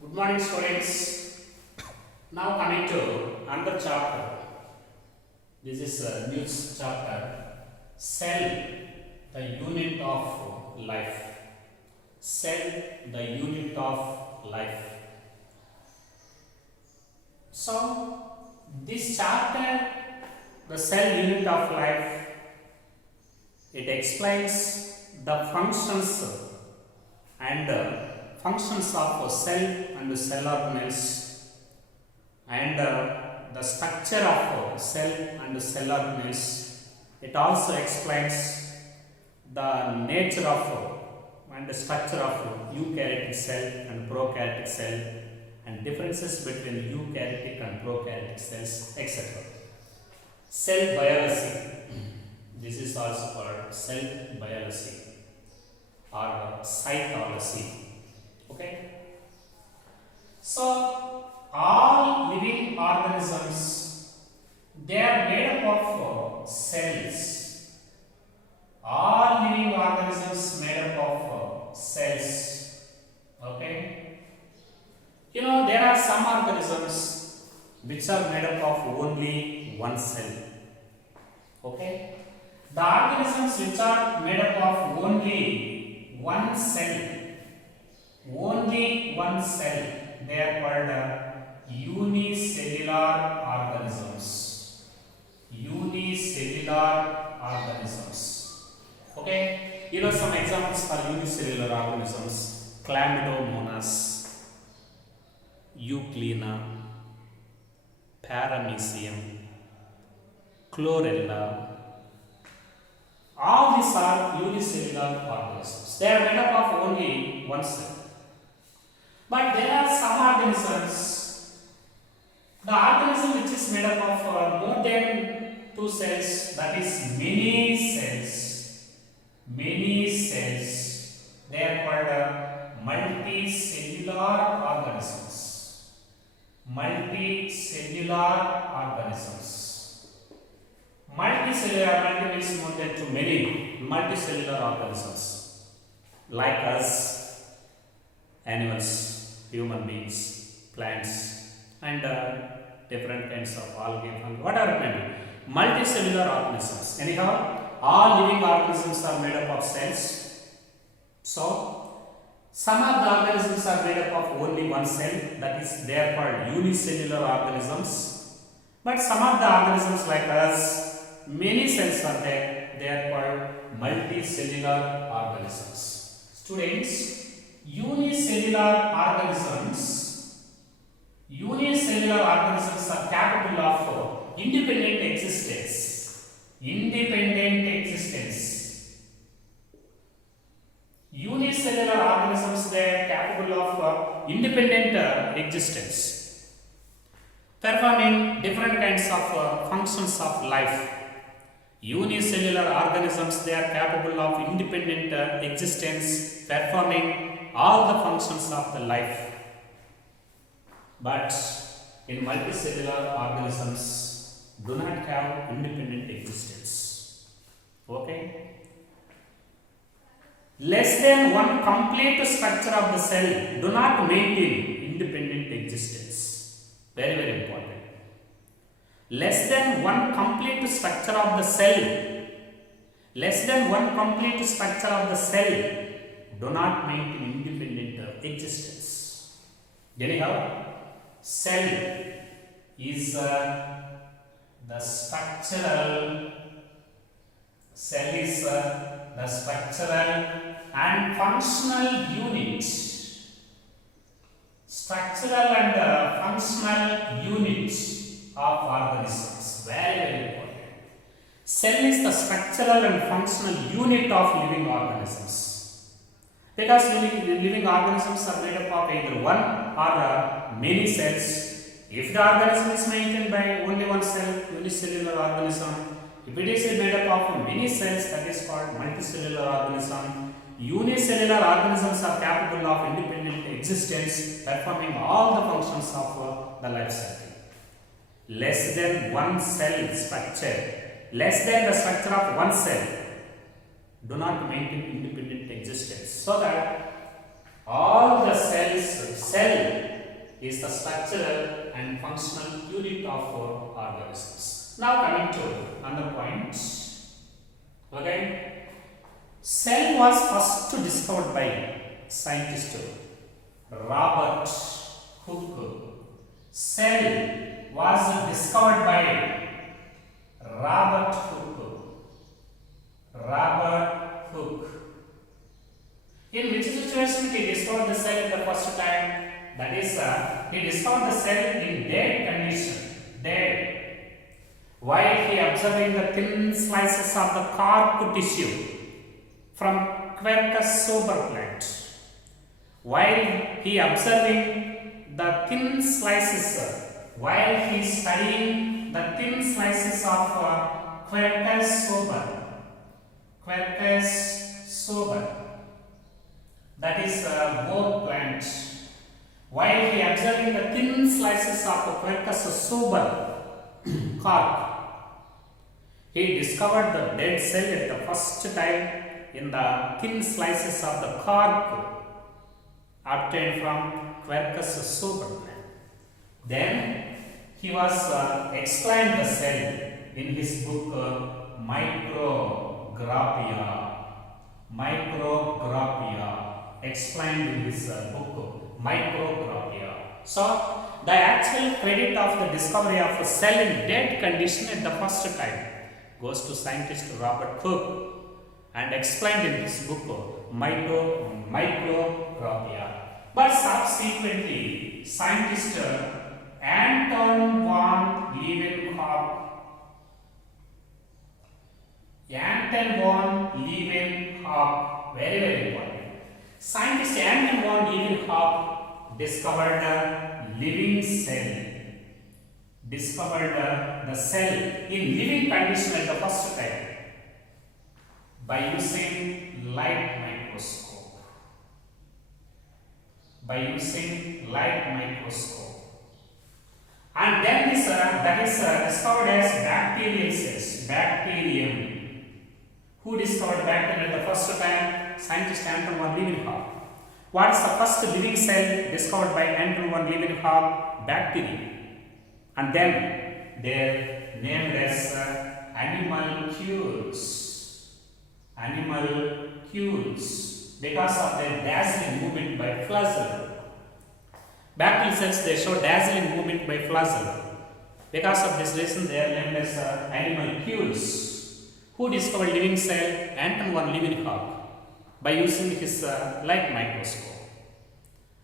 Good morning, students. Now coming to another chapter. This is a new chapter. Cell, the unit of life. Cell, the unit of life. So, this chapter, the cell unit of life, it explains the functions and functions of a cell and cell organelles and the structure of a cell and cell organelles. It also explains the nature of and the structure of eukaryotic cell and prokaryotic cell and differences between eukaryotic and prokaryotic cells, etc. Cell biology. This is also called cell biology or cytology. Okay. So all living organisms, they are made up of cells. All living organisms made up of cells. Okay. There are some organisms which are made up of only one cell. Okay. The organisms which are made up of only one cell, they are called unicellular organisms. Unicellular organisms. Okay. Some examples for unicellular organisms: Chlamydomonas, Euglena, Paramecium, Chlorella. All these are unicellular organisms. They are made up of only one cell. But there are some organisms, the organism which is made up of more than two cells, that is many cells. Many cells. They are called multicellular organisms. Multicellular organisms. Multicellular means more than two, many multicellular organisms like us, animals, human beings, plants, and different kinds of algae, fungi, whatever it may be. Multicellular organisms. Anyhow, all living organisms are made up of cells. So, some of the organisms are made up of only one cell, that is, they are called unicellular organisms. But some of the organisms like us, many cells are there, they are called multicellular organisms. Students, unicellular organisms are capable of independent existence. Unicellular organisms, they are capable of independent existence, performing different kinds of functions of life. Unicellular organisms, they are capable of independent existence, performing all the functions of the life. But in multicellular organisms do not have independent existence. Okay? Less than one complete structure of the cell do not maintain independent existence. Very, very important. Less than one complete structure of the cell, do not maintain independent existence. Anyhow, cell is the structural and functional unit. Of organisms. Very, very important. Cell is the structural and functional unit of living organisms. Because living organisms are made up of either one or many cells. If the organism is maintained by only one cell, unicellular organism. If it is made up of many cells, that is called multicellular organism. Unicellular organisms are capable of independent existence, performing all the functions of the life cycle. Less than one cell structure, less than the structure of one cell, do not maintain independent existence, so that all the cell is the structural and functional unit of organisms. Now coming to another point. Okay, cell was first discovered by scientist Robert Hooke. Cell was discovered by Robert Hooke. Robert Hooke. In which situation he discovered the cell in the first time? That is, he discovered the cell in dead condition, dead. While he observing the thin slices of the cork tissue from Quercus sober plant. While he observing the thin slices, while he studying the thin slices of Quercus sober, that is woad plant. While he observing the thin slices of Quercus sober cork, he discovered the dead cell at the first time in the thin slices of the cork obtained from Quercus sober plant. Then he was explained the cell in his book Micrographia, explained in his book Micrographia. So the actual credit of the discovery of a cell in dead condition at the first time goes to scientist Robert Hooke and explained in his book Micrographia. But subsequently, scientist Anton von Leeuwenhoek, very important. Scientist Anton von Leeuwenhoek discovered a living cell. Discovered the cell in living condition at the first time by using light microscope. And then this that is discovered as bacterial cells. Bacterium. Who discovered bacteria at the first time? Scientist Anton von Leeuwenhoek. What is the first living cell discovered by Anton von Leeuwenhoek? Bacteria. And then they are named as animalcules. Animalcules, because of their dazzling movement by flagella. Bacterial cells, they show dazzling movement by flagella. Because of this reason, they are named as animalcules. Who discovered living cell? Anton von Leeuwenhoek, by using his light microscope.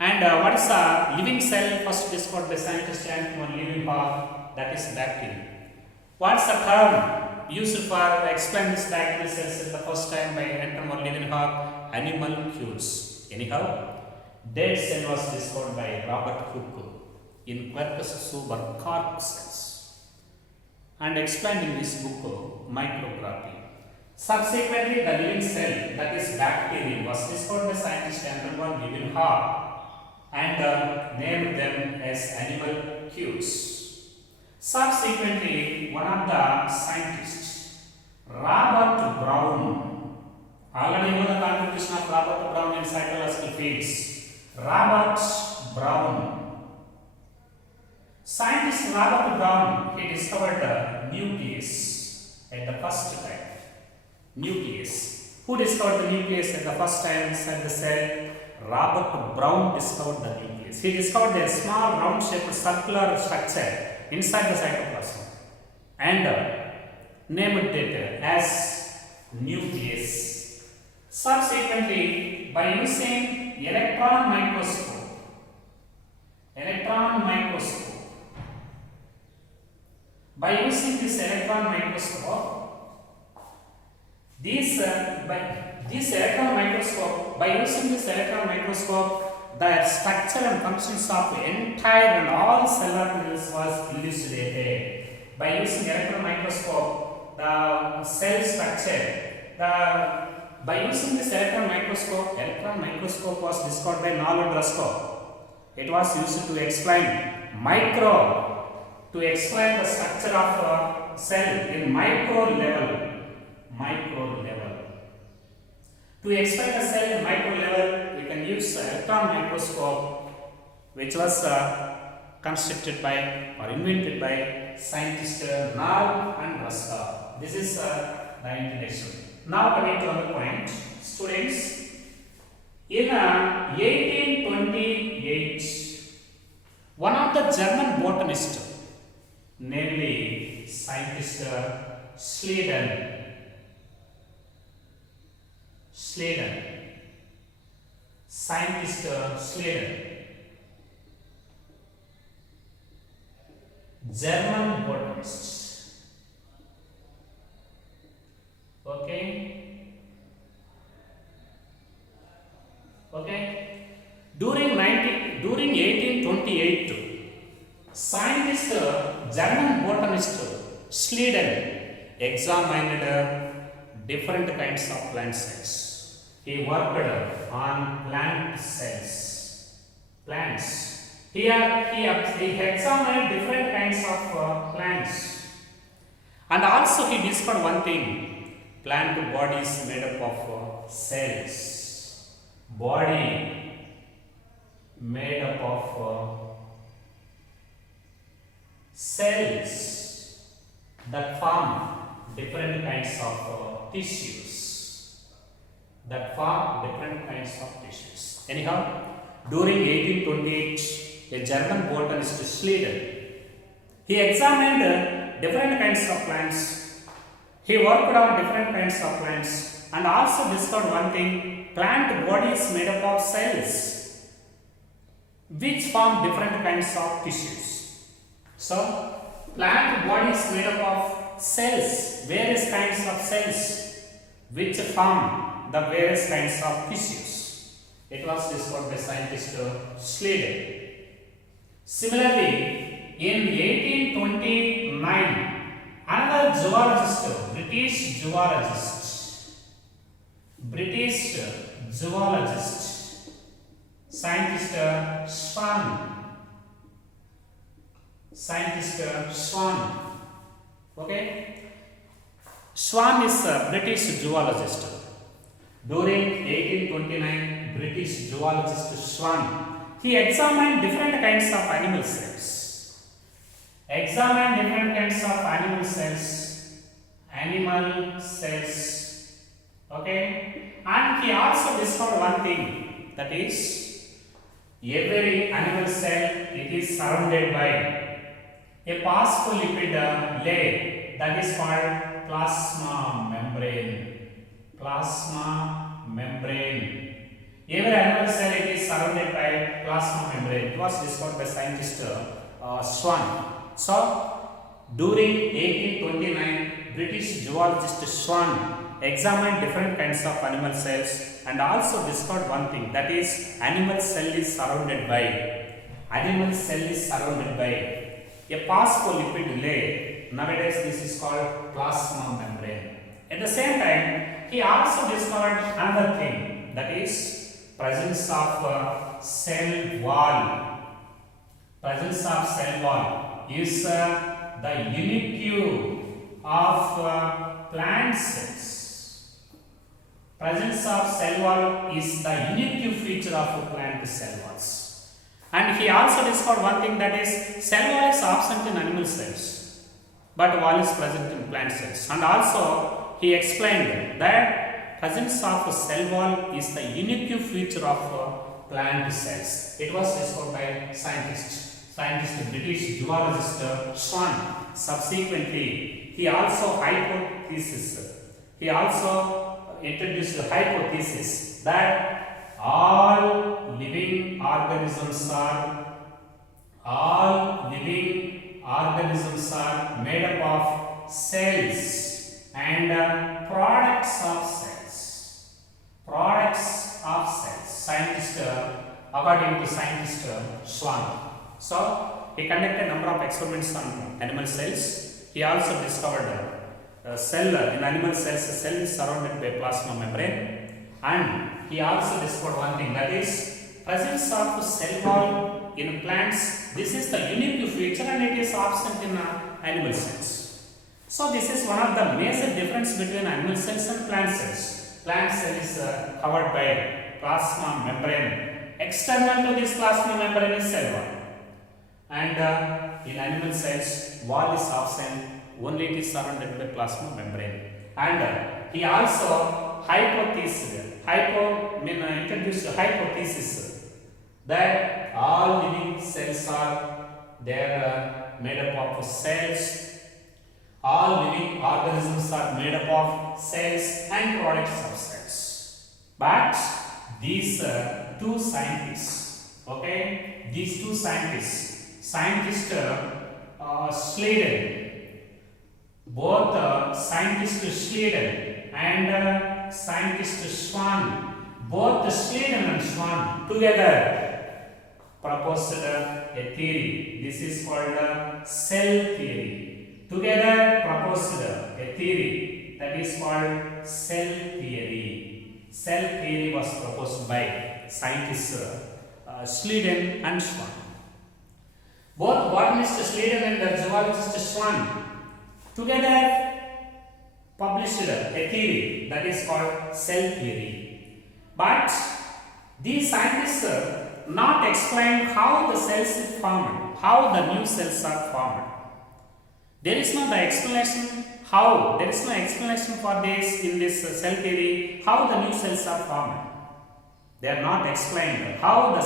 And what is a living cell first discovered by scientist Anton von Leeuwenhoek? That is bacteria. What is the term used for explain this bacterial cells at the first time by Anton von Leeuwenhoek? Animalcules. Anyhow, dead cell was discovered by Robert Hooke in Quercus sober cork cells and explained in his book Micrographia. Subsequently, the living cell, that is bacterium, was discovered by scientist Anton von Leeuwenhoek and named them as animalcules. Subsequently, one of the scientists, Robert Brown, already know the contribution of Robert Brown in psychological fields. Robert Brown. Scientist Robert Brown, he discovered the nucleus at the first time. Nucleus. Who discovered the nucleus at the first time inside the cell? Robert Brown discovered the nucleus. He discovered a small round shaped circular structure inside the cytoplasm and named it as nucleus. Subsequently, by using electron microscope, by using this electron microscope, by using this electron microscope, the structure and functions of entire and all cell organelles was elucidated. By using electron microscope, the cell structure, by using this electron microscope was discovered by Nolan Rusko. It was used to explain to explain the structure of cell in micro level. To explain the cell in micro level, we can use electron microscope, which was constructed by or invented by scientists Nall and Ruska. This is the introduction. Now coming to another point, students. In 1828, one of the German botanists, namely scientist Schleiden, German botanist. Okay. During 1828, scientist German botanist Schleiden examined different kinds of plant cells. He worked on plant cells, plants. He examined different kinds of plants, and also he discovered one thing: plant body is made up of cells. Body made up of cells that form different kinds of tissues. Anyhow, during 1828, a German botanist Schleiden, he examined different kinds of plants. He worked on different kinds of plants and also discovered one thing: plant body is made up of cells which form different kinds of tissues. So, plant body is made up of cells, various kinds of cells which form the various kinds of tissues. It was discovered by scientist Schleiden. Similarly, in 1829, another zoologist, British zoologist, scientist Swan. Okay, Swan is a British zoologist. During 1829, British zoologist Swan, he examined different kinds of animal cells. Okay, and he also discovered one thing, that is, every animal cell, it is surrounded by a phospholipid layer that is called plasma membrane. Every animal cell, it is surrounded by plasma membrane. It was discovered by scientist Swan. So, during 1829, British zoologist Swan examined different kinds of animal cells and also discovered one thing, that is, animal cell is surrounded by a phospholipid layer. Nowadays, this is called plasma membrane. At the same time, he also discovered another thing, that is, presence of cell wall. Presence of cell wall is the unique of plant cells. Presence of cell wall is the unique feature of plant cell walls. And he also discovered one thing, that is, cell wall is absent in animal cells, but wall is present in plant cells. And also he explained that presence of cell wall is the unique feature of plant cells. It was discovered by scientist British zoologist Swan. Subsequently, he also introduced the hypothesis that all living organisms are made up of cells and products of cells. According to scientist Swan. So, he conducted a number of experiments on animal cells. He also discovered cell in animal cells, a cell is surrounded by plasma membrane, and he also discovered one thing, that is, presence of cell wall in plants. This is the unique feature and it is absent in animal cells. So this is one of the major difference between animal cells and plant cells. Plant cell is covered by plasma membrane, External to this plasma membrane is cell wall. And in animal cells, wall is absent, only it is surrounded by plasma membrane. And he also introduced a hypothesis that all living cells are made up of cells. All living organisms are made up of cells and products of cells. But these two scientists, scientist Schleiden, both scientist Schleiden and scientist Schwann, both Schleiden and Schwann together proposed a theory. This is called cell theory. Together proposed a theory that is called cell theory. Cell theory was proposed by scientists Schleiden and Schwann. Both botanist Schleiden and zoologist Schwann together published a theory that is called cell theory. But these scientists not explain how the cells is formed, how the new cells are formed. There is no explanation how, there is no explanation for this in this cell theory, how the new cells are formed. They are not explained how the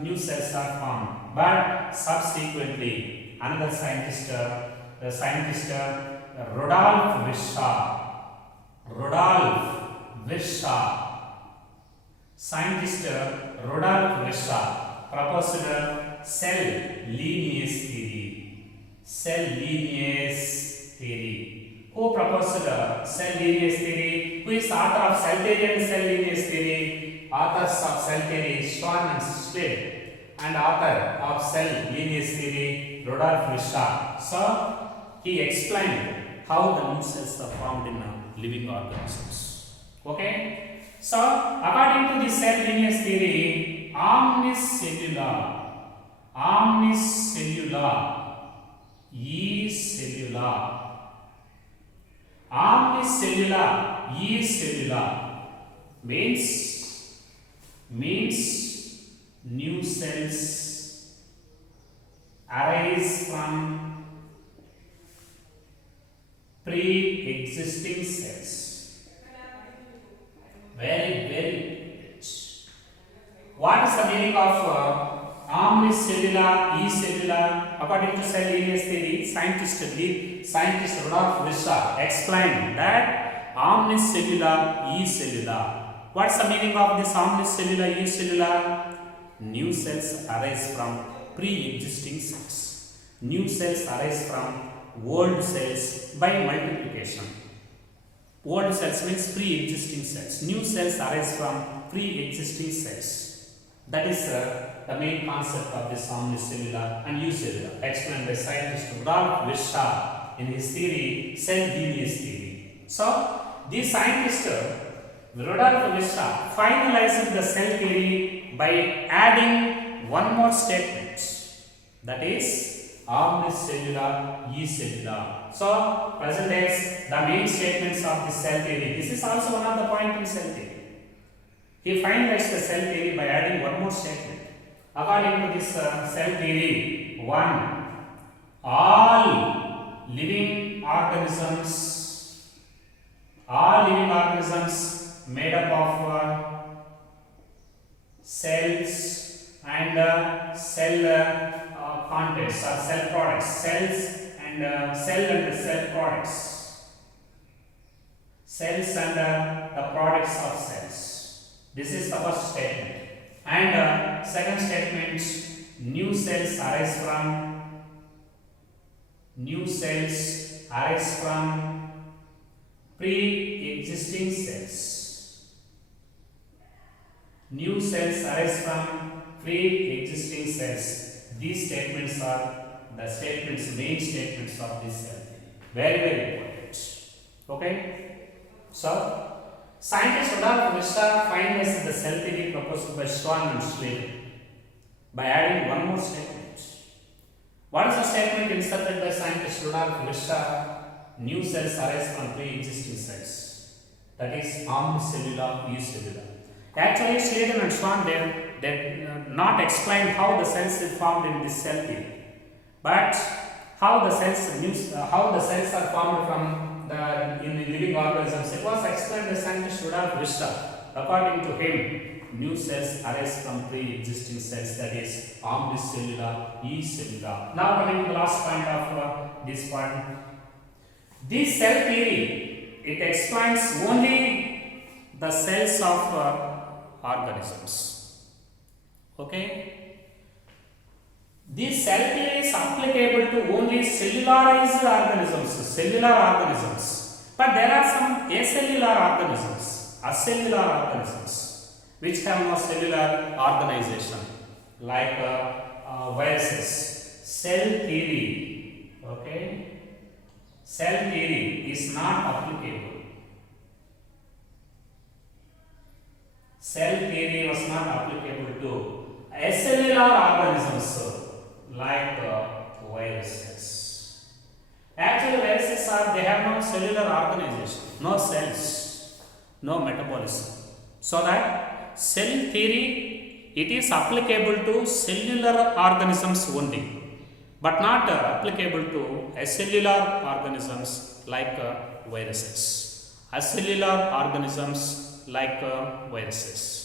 new cells are formed. But subsequently, another scientist, Rudolf Virchow proposed cell lineage theory. Who proposed cell lineage theory? Who is author of cell theory and cell lineage theory? Authors of cell theory Schwann and Schleiden, and author of cell lineage theory Rudolf Virchow. So he explained how the new cells are formed in living organisms. Okay. So according to the cell lineage theory, omnicellular, ecellular means new cells arise from pre-existing cells. Very good. What is the meaning of omnicellular, ecellular? According to cell lineage theory, scientist Rudolf Virchow explained that omnicellular, ecellular. What's the meaning of this omnicellular, ecellular? New cells arise from pre-existing cells. New cells arise from old cells by multiplication. Old cells means pre-existing cells. New cells arise from pre-existing cells. That is the main concept of this omnicellular and eucellular, explained by scientist Rudolf Virchow in his theory, cell lineage theory. So, these scientists, Rudolf Virchow, finalized the cell theory by adding one more statement, that is omnicellular, ecellular. So, present days, the main statements of the cell theory. This is also one of the points in cell theory. He finalized the cell theory by adding one more statement. According to this cell theory, 1. All living organisms made up of cells and cell contents or cell products, cells and cell products, cells and the products of cells. This is the first statement. And second statement, new cells arise from pre-existing cells. New cells arise from pre-existing cells. These statements are the main statements of this cell theory. Very, very important. Okay. So, scientist Rudolf Virchow finalized the cell theory proposed by Schwann and Schleiden by adding one more statement. What is the statement inserted by scientist Rudolf Virchow? New cells arise from pre-existing cells. That is omnicellular, eucellular. Actually, Schleiden and Schwann, they not explain how the cells is formed in this cell theory, but how the cells are formed from in the living organisms. It was explained by scientist Rudolf Richter. According to him, new cells arise from pre-existing cells, that is omnicellular, e-cellular. Now coming to the last point of this point. This cell theory, it explains only the cells of organisms. Okay? This cell theory is applicable to only cellularized organisms, but there are some acellular organisms, which have no cellular organization, like viruses. Cell theory, okay? Cell theory is not applicable. Cell theory was not applicable to acellular organisms like viruses. Actually, viruses they have no cellular organization, no cells, no metabolism. So that cell theory, it is applicable to cellular organisms only, but not applicable to acellular organisms like viruses. Acellular organisms like viruses.